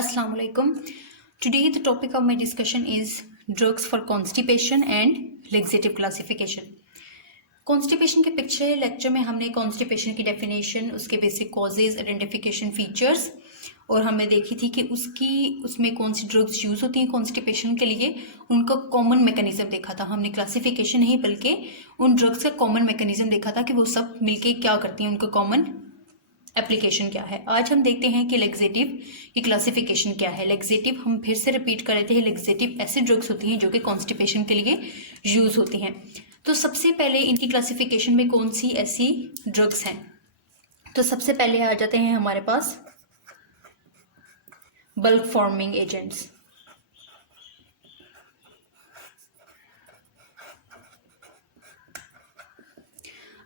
Assalamu alaikum. Today the topic of my discussion is drugs for constipation and laxative classification. Constipation के पिछले lecture में हमने constipation की definition, उसके basic causes, identification features और हमने देखी थी कि उसमें कौन सी ड्रग्स यूज़ होती हैं कॉन्स्टिपेशन के लिए, उनका कॉमन मैकेनिज्म देखा था हमने। क्लासिफिकेशन नहीं बल्कि उन ड्रग्स का कॉमन मैकेनिज्म देखा था कि वो सब मिलके क्या करती हैं, उनका कॉमन एप्लीकेशन क्या है। आज हम देखते हैं कि लेक्सेटिव की क्लासिफिकेशन क्या है। लेक्सेटिव हम फिर से रिपीट कर रहे थे, लेक्सेटिव ऐसी ड्रग्स होती हैं जो कि कॉन्स्टिपेशन के लिए यूज़ होती हैं। तो सबसे पहले इनकी क्लासिफिकेशन में कौन सी ऐसी ड्रग्स हैं, तो सबसे पहले आ जाते हैं हमारे पास बल्क फॉर्मिंग एजेंट्स।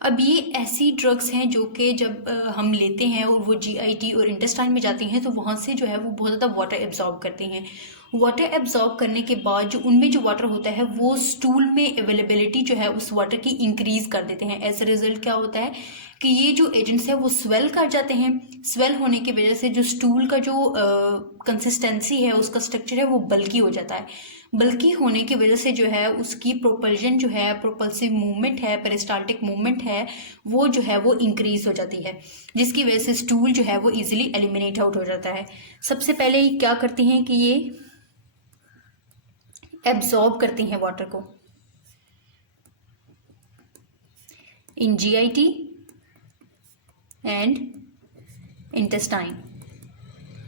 अब ये ऐसी ड्रग्स हैं जो कि जब हम लेते हैं और वो जीआईटी और इंटेस्टाइन में जाती हैं तो वहाँ से जो है वो बहुत ज़्यादा वाटर एब्जॉर्ब करती हैं। वाटर एब्जॉर्ब करने के बाद जो उनमें जो वाटर होता है वो स्टूल में अवेलेबिलिटी जो है उस वाटर की इंक्रीज़ कर देते हैं। एज अ रिजल्ट क्या होता है कि ये जो एजेंट्स है वो स्वेल कर जाते हैं। स्वेल होने की वजह से जो स्टूल का जो कंसिस्टेंसी है, उसका स्ट्रक्चर है, वो बल्की हो जाता है। बल्कि होने की वजह से जो है उसकी प्रोपल्जन जो है, प्रोपल्सिव मूवमेंट है, पेरिस्टाल्टिक मूवमेंट है, वो जो है वो इंक्रीज हो जाती है, जिसकी वजह से स्टूल जो है वो इजीली एलिमिनेट आउट हो जाता है। सबसे पहले क्या करती हैं कि ये एब्जॉर्ब करती हैं वाटर को इन जीआईटी एंड इंटेस्टाइन।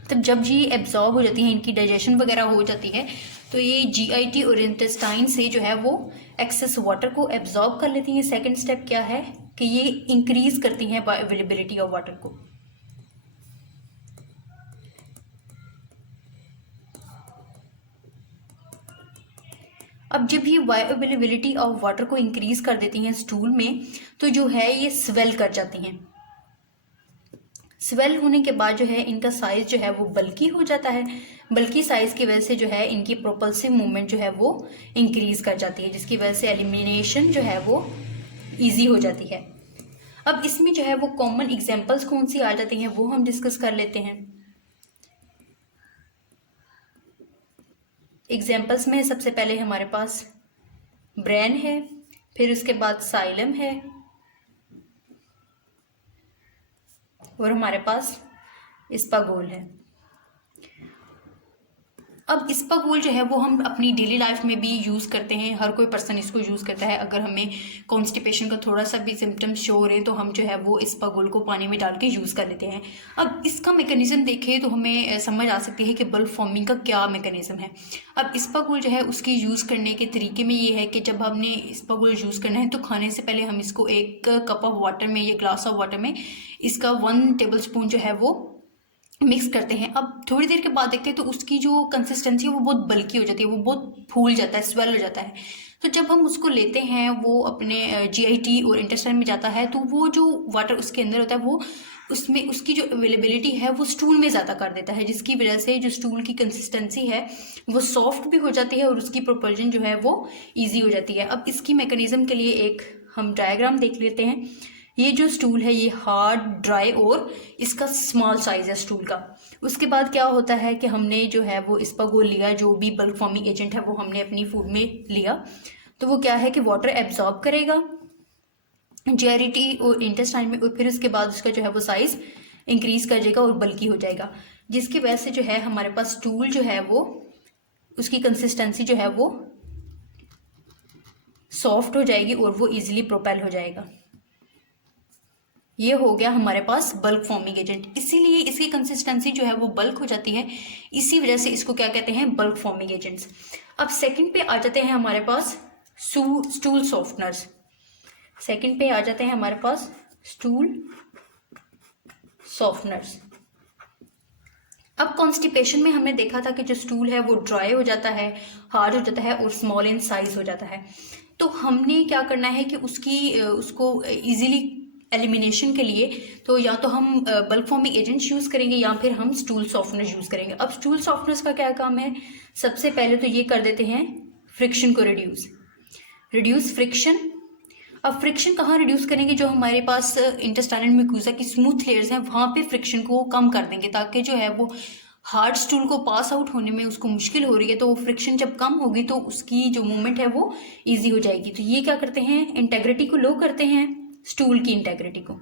तब जब ये एब्जॉर्ब हो जाती है, इनकी डाइजेशन वगैरह हो जाती है, तो ये जीआईटी और इंटेस्टाइन से जो है वो एक्सेस वाटर को एब्जॉर्ब कर लेती हैं। सेकंड स्टेप क्या है कि ये इंक्रीज करती हैं बाय अवेलेबिलिटी ऑफ वाटर को। अब जब ये बायोअवेलेबिलिटी ऑफ वाटर को इंक्रीज कर देती हैं स्टूल में, तो जो है ये स्वेल कर जाती हैं। स्वेल होने के बाद जो है इनका साइज जो है वो बल्की हो जाता है। बल्की साइज की वजह से जो है इनकी प्रोपल्सिव मूवमेंट जो है वो इंक्रीज कर जाती है, जिसकी वजह से एलिमिनेशन जो है वो इजी हो जाती है। अब इसमें जो है वो कॉमन एग्जांपल्स कौन सी आ जाती हैं वो हम डिस्कस कर लेते हैं। एग्जाम्पल्स में सबसे पहले हमारे पास ब्रेन है, फिर उसके बाद साइलम है और हमारे पास इस्पागोल है। अब इस्पागोल जो है वो हम अपनी डेली लाइफ में भी यूज़ करते हैं, हर कोई पर्सन इसको यूज़ करता है। अगर हमें कॉन्स्टिपेशन का थोड़ा सा भी सिम्टम्स शो हो रहे हैं तो हम जो है वो इस्पागोल को पानी में डाल के यूज़ कर लेते हैं। अब इसका मैकेनिज्म देखें तो हमें समझ आ सकती है कि बल्क फॉर्मिंग का क्या मैकेनिज्म है। अब इस्पागोल जो है उसकी यूज़ करने के तरीके में ये है कि जब हमने इस्पागोल यूज़ करना है तो खाने से पहले हम इसको एक कप ऑफ वाटर में या ग्लास ऑफ वाटर में इसका 1 टेबल स्पून जो है वो मिक्स करते हैं। अब थोड़ी देर के बाद देखते हैं तो उसकी जो कंसिस्टेंसी है वो बहुत बल्की हो जाती है, वो बहुत फूल जाता है, स्वेल हो जाता है। तो जब हम उसको लेते हैं वो अपने जीआईटी और इंटेस्टाइन में जाता है तो वो जो वाटर उसके अंदर होता है वो उसमें उसकी जो अवेलेबिलिटी है वो स्टूल में ज़्यादा कर देता है, जिसकी वजह से जो स्टूल की कंसिस्टेंसी है वो सॉफ्ट भी हो जाती है और उसकी प्रोपल्जन जो है वो ईजी हो जाती है। अब इसकी मैकेनिज्म के लिए एक हम डायग्राम देख लेते हैं। ये जो स्टूल है ये हार्ड, ड्राई और इसका स्मॉल साइज है स्टूल का। उसके बाद क्या होता है कि हमने जो है वो इस्पागोल लिया, जो भी बल्क फॉर्मिंग एजेंट है वो हमने अपनी फूड में लिया, तो वो क्या है कि वाटर एब्जॉर्ब करेगा जीआईटी और इंटेस्टाइन में, और फिर उसके बाद उसका जो है वो साइज इंक्रीज कर जाएगा और बल्की हो जाएगा, जिसकी वजह से जो है हमारे पास स्टूल जो है वो उसकी कंसिस्टेंसी जो है वो सॉफ्ट हो जाएगी और वो इजीली प्रोपेल हो जाएगा। ये हो गया हमारे पास बल्क फॉर्मिंग एजेंट, इसीलिए इसकी कंसिस्टेंसी जो है वो बल्क हो जाती है, इसी वजह से इसको क्या कहते हैं, बल्क फॉर्मिंग एजेंट्स। अब सेकंड पे आ जाते हैं हमारे पास स्टूल सॉफ्टनर्स। सेकंड पे आ जाते हैं हमारे पास स्टूल सॉफ्टनर्स। अब कॉन्स्टिपेशन में हमने देखा था कि जो स्टूल है वो ड्राई हो जाता है, हार्ड हो जाता है और स्मॉल इन साइज हो जाता है। तो हमने क्या करना है कि उसको इजीली एलिमिनेशन के लिए तो या तो हम बल्क फॉर्मिंग एजेंट्स यूज़ करेंगे या फिर हम स्टूल सॉफ्टनर यूज़ करेंगे। अब स्टूल सॉफ्टनर्स का क्या काम है, सबसे पहले तो ये कर देते हैं फ्रिक्शन को रिड्यूस फ्रिक्शन। अब फ्रिक्शन कहाँ रिड्यूस करेंगे, जो हमारे पास इंटेस्टाइनल म्यूकोसा की स्मूथ लेयर्स हैं वहाँ पे फ्रिक्शन को कम कर देंगे, ताकि जो है वो हार्ड स्टूल को पास आउट होने में उसको मुश्किल हो रही है, तो वो फ्रिक्शन जब कम होगी तो उसकी जो मूवमेंट है वो ईजी हो जाएगी। तो ये क्या करते हैं, इंटेग्रिटी को लो करते हैं, स्टूल की इंटेग्रिटी को,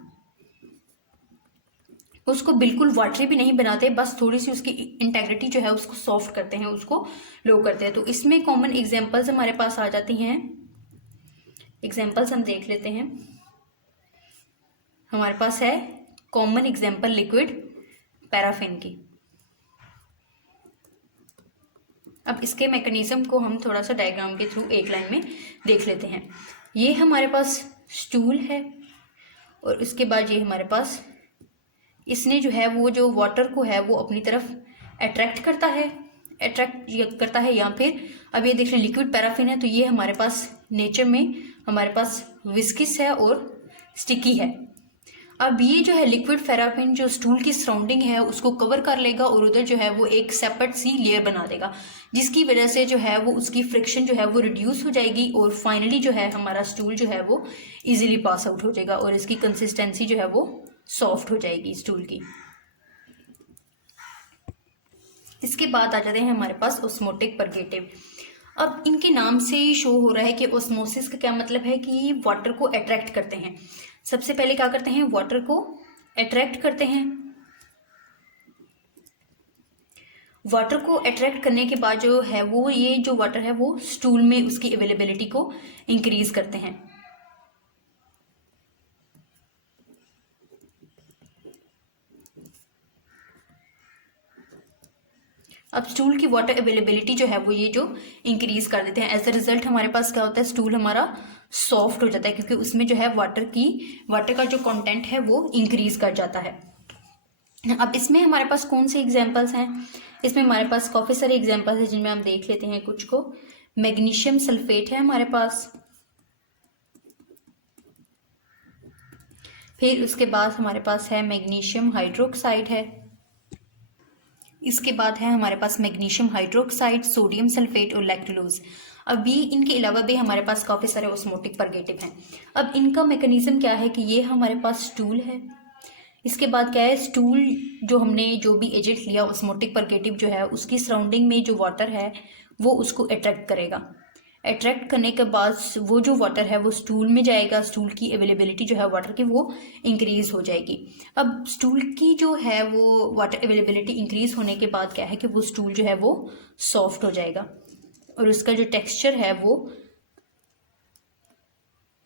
उसको बिल्कुल वाटरी भी नहीं बनाते, बस थोड़ी सी उसकी इंटेग्रिटी जो है उसको सॉफ्ट करते हैं, उसको लो करते हैं। तो इसमें कॉमन एग्जांपल्स हमारे पास आ जाती हैं। एग्जांपल्स हम देख लेते हैं। हमारे पास है कॉमन एग्जांपल लिक्विड पैराफिन की। अब इसके मैकेनिज्म को हम थोड़ा सा डायग्राम के थ्रू एक लाइन में देख लेते हैं। ये हमारे पास स्टूल है और उसके बाद ये हमारे पास, इसने जो है वो जो वाटर को है वो अपनी तरफ अट्रैक्ट करता है या फिर अब ये देख रहे लिक्विड पैराफिन है, तो ये हमारे पास नेचर में हमारे पास विस्किस है और स्टिकी है। अब ये जो है लिक्विड पैराफिन जो स्टूल की सराउंडिंग है उसको कवर कर लेगा और उधर जो है वो एक सेपरेट सी लेयर बना देगा, जिसकी वजह से जो है वो उसकी फ्रिक्शन जो है वो रिड्यूस हो जाएगी और फाइनली जो है हमारा स्टूल जो है वो इजीली पास आउट हो जाएगा और इसकी कंसिस्टेंसी जो है वो सॉफ्ट हो जाएगी स्टूल की। इसके बाद आ जाते हैं हमारे पास ऑस्मोटिक परगेटिव। अब इनके नाम से ही शो हो रहा है कि ऑस्मोसिस का क्या मतलब है कि वाटर को अट्रैक्ट करते हैं। सबसे पहले क्या करते हैं, वाटर को अट्रैक्ट करते हैं। वाटर को अट्रैक्ट करने के बाद जो है वो ये जो वाटर है वो स्टूल में उसकी अवेलेबिलिटी को इंक्रीज करते हैं। अब स्टूल की वाटर अवेलेबिलिटी जो है वो ये जो इंक्रीज कर देते हैं। एज अ रिजल्ट हमारे पास क्या होता है, स्टूल हमारा सॉफ्ट हो जाता है क्योंकि उसमें जो है वाटर का जो कंटेंट है वो इंक्रीज कर जाता है। अब इसमें हमारे पास कौन से एग्जांपल्स हैं, इसमें हमारे पास काफ़ी सारे एग्जांपल्स हैं जिनमें हम देख लेते हैं कुछ को। मैग्नीशियम सल्फेट है हमारे पास, फिर उसके बाद हमारे पास है मैग्नीशियम हाइड्रोक्साइड है, इसके बाद है हमारे पास मैग्नीशियम हाइड्रोक्साइड, सोडियम सल्फेट और लैक्टोलोज। अभी इनके अलावा भी हमारे पास काफ़ी सारे ऑस्मोटिक परगेटिव हैं। अब इनका मैकेनिज्म क्या है कि ये हमारे पास स्टूल है, इसके बाद क्या है, स्टूल जो हमने जो भी एजेंट लिया ऑस्मोटिक परगेटिव जो है उसकी सराउंडिंग में जो वाटर है वो उसको अट्रैक्ट करेगा। अट्रैक्ट करने के बाद वो जो वाटर है वो स्टूल में जाएगा, स्टूल की अवेलेबिलिटी जो है वाटर की वो इंक्रीज हो जाएगी। अब स्टूल की जो है वो वाटर अवेलेबिलिटी इंक्रीज होने के बाद क्या है कि वो स्टूल जो है वो सॉफ्ट हो जाएगा और उसका जो टेक्सचर है वो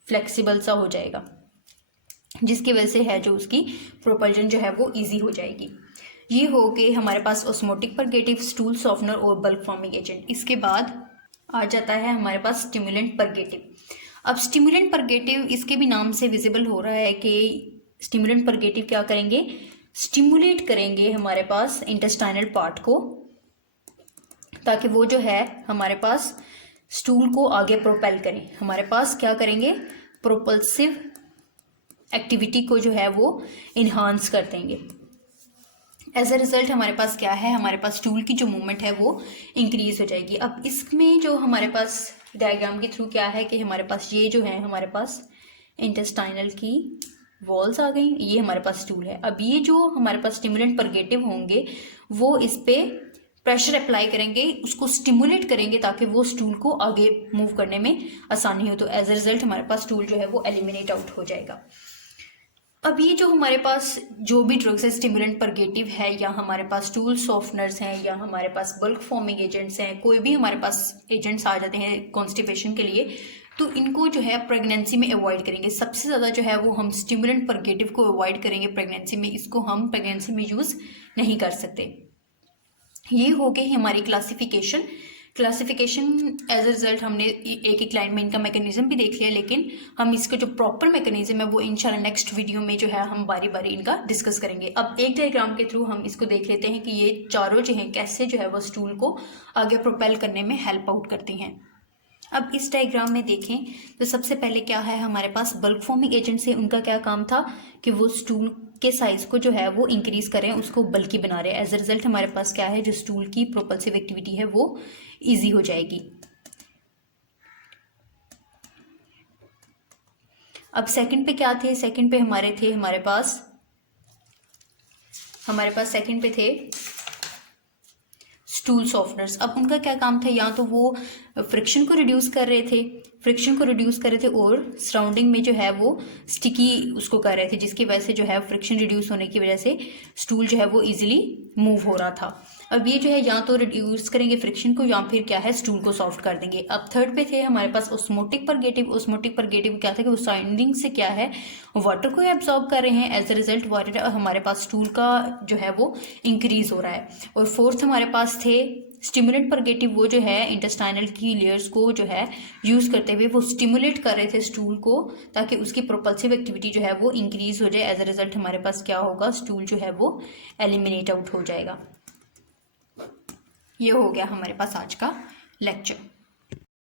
फ्लेक्सिबल सा हो जाएगा, जिसकी वजह से है जो उसकी प्रोपल्जन जो है वो ईजी हो जाएगी। ये हो गए हमारे पास ऑस्मोटिक परगेटिव, स्टूल सॉफ्टनर और बल्क फॉर्मिंग एजेंट। इसके बाद आ जाता है हमारे पास स्टिमुलेंट परगेटिव। अब स्टिमुलेंट परगेटिव इसके भी नाम से विजिबल हो रहा है कि स्टिमुलेंट परगेटिव क्या करेंगे, स्टिमुलेट करेंगे हमारे पास इंटेस्टाइनल पार्ट को, ताकि वो जो है हमारे पास स्टूल को आगे प्रोपेल करें। हमारे पास क्या करेंगे, प्रोपल्सिव एक्टिविटी को जो है वो इन्हांस कर देंगे। एज अ रिजल्ट हमारे पास क्या है, हमारे पास स्टूल की जो मूवमेंट है वो इंक्रीज हो जाएगी। अब इसमें जो हमारे पास डायग्राम के थ्रू क्या है कि हमारे पास ये जो है हमारे पास इंटेस्टाइनल की वॉल्स आ गई, ये हमारे पास स्टूल है। अब ये जो हमारे पास स्टिमुलेंट परगेटिव होंगे वो इस पे प्रेशर अप्लाई करेंगे, उसको स्टिमुलेट करेंगे ताकि वो स्टूल को आगे मूव करने में आसानी हो। तो एज अ रिजल्ट हमारे पास स्टूल जो है वो एलिमिनेट आउट हो जाएगा। अब ये जो हमारे पास जो भी ड्रग्स है स्टिमुलेंट परगेटिव है या हमारे पास स्टूल सॉफ्टनर्स हैं या हमारे पास बल्क फॉर्मिंग एजेंट्स हैं, कोई भी हमारे पास एजेंट्स आ जाते हैं कॉन्स्टिपेशन के लिए, तो इनको जो है प्रेगनेंसी में अवॉइड करेंगे। सबसे ज़्यादा जो है वो हम स्टिमुलेंट परगेटिव को अवॉइड करेंगे प्रेगनेंसी में, इसको हम प्रेगनेंसी में यूज़ नहीं कर सकते। ये हो गई हमारी क्लासिफिकेशन। एज अ रिजल्ट हमने एक एक लाइन में इनका मैकेनिज्म भी देख लिया, लेकिन हम इसका जो प्रॉपर मैकेनिज्म है वो इंशाल्लाह नेक्स्ट वीडियो में जो है हम बारी बारी इनका डिस्कस करेंगे। अब एक डायग्राम के थ्रू हम इसको देख लेते हैं कि ये चारों जो हैं कैसे जो है वो स्टूल को आगे प्रोपेल करने में हेल्प आउट करती हैं। अब इस डायग्राम में देखें तो सबसे पहले क्या है, हमारे पास बल्क फॉर्मिंग एजेंट से उनका क्या काम था कि वो स्टूल के साइज को जो है वो इंक्रीज करें, उसको बल्की बना रहे हैं। एज अ रिजल्ट हमारे पास क्या है, जो स्टूल की प्रोपल्सिव एक्टिविटी है वो इजी हो जाएगी। अब सेकंड पे क्या थे, सेकंड पे हमारे पास सेकंड पे थे स्टूल सॉफ्टनर्स। अब उनका क्या काम था, या तो वो फ्रिक्शन को रिड्यूस कर रहे थे और सराउंडिंग में जो है वो स्टिकी उसको कर रहे थे, जिसकी वजह से जो है फ्रिक्शन रिड्यूस होने की वजह से स्टूल जो है वो इजीली मूव हो रहा था। अब ये जो है या तो रिड्यूस करेंगे फ्रिक्शन को या फिर क्या है स्टूल को सॉफ्ट कर देंगे। अब थर्ड पे थे हमारे पास ऑस्मोटिक परगेटिव क्या था कि वो सराउंडिंग से क्या है वाटर को एब्जॉर्ब कर रहे हैं, एज अ रिजल्ट वाटर हमारे पास स्टूल का जो है वो इंक्रीज हो रहा है। और फोर्थ हमारे पास थे स्टिमुलेंट परगेटिव, वो जो है इंटेस्टाइनल की लेयर्स को जो है यूज़ करते हुए वो स्टिमुलेट कर रहे थे स्टूल को, ताकि उसकी प्रोपल्सिव एक्टिविटी जो है वो इंक्रीज हो जाए। एज अ रिजल्ट हमारे पास क्या होगा, स्टूल जो है वो एलिमिनेट आउट हो जाएगा। ये हो गया हमारे पास आज का लेक्चर।